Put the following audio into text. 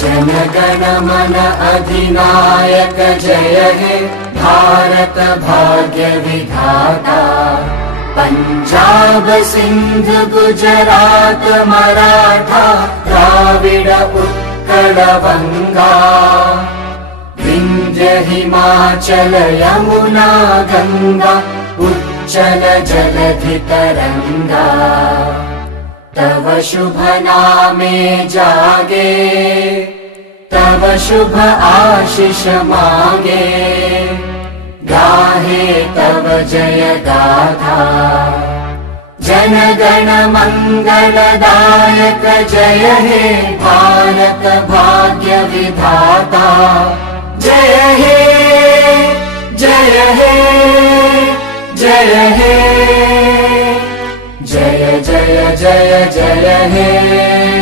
जनगण मन अधिनायक जय हे भारत भाग्य विधाता। पंजाब सिंध गुजरात मराठा द्राविड उत्कल बंगा। विंध्य हिमाचल यमुना गंगा उच्चल जलधि तरंगा। तव शुभ नामे जागे तव शुभ आशीष मागे। गाहे तव जय गाथा जनगण मंगलदायक जय हे भारत भाग्य विधाता। जय हे जय हे जय हे जय जय जय जय हे।